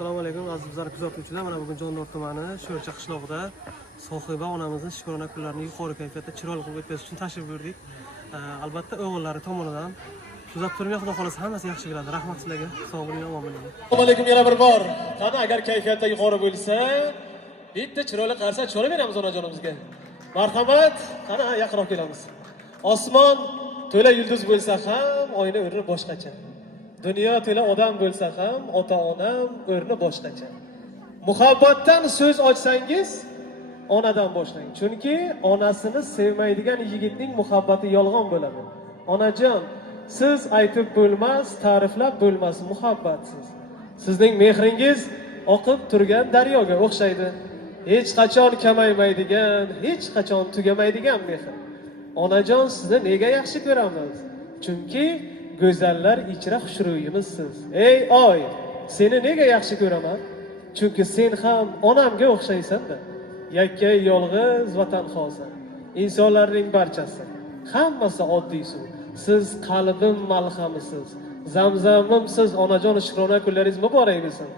Assalomu alaykum aziz bizlar kuzatuvchilar. Mana bugun Jondor tumani Sho'rcha qishlog'ida Sohiba onamizning shukrona kunlarini yuqori kayfiyatda chiroyli qilib o'tkazish uchun tashrif buyurdik. Albatta o'g'illari tomonidan kuzatib turmay, xudo xolasa hammasi yaxshi bo'ladi. Rahmat sizlarga. Sog' bo'ling, omon bo'ling. Assalomu alaykum yana bir bor. Qani agar kayfiyatda yuqori bo'lsa, bitta chiroyli qarsak cho'rab beramiz onajonimizga. Marhamat, qani yaqinroq kelamiz. Osmon to'la yulduz bo'lsa ham oyna o'rni boshqacha. Dunyo to'la odam bo'lsa ham ota-onam o'rni boshqacha. Muhabbatdan so'z ochsangiz, onadan boshlang. Chunki onasini sevmaydigan yigitning muhabbati yolg'on bo'ladi. Onajon, siz aytib bo'lmas, ta'riflab bo'lmas muhabbatsiz. Sizning mehringiz oqib turgan daryoga o'xshaydi. Hech qachon kamaymaydigan, hech qachon tugamaydigan mehr. Onajon, sizni nega yaxshi ko'ramiz? Chunki go'zallar ichra xushro'yimizsiz. Ey oy, seni nega yaxshi ko'raman? Chunki sen ham onamga o'xshaysan-da. Yakkay yolg'iz vatanxo'san. Insonlarning barchasi, hammasi oddiy suv. Siz qalbim malhamisiz. Zamzamimsiz onajon, shukrona kunlaringiz muborak bo'lsin.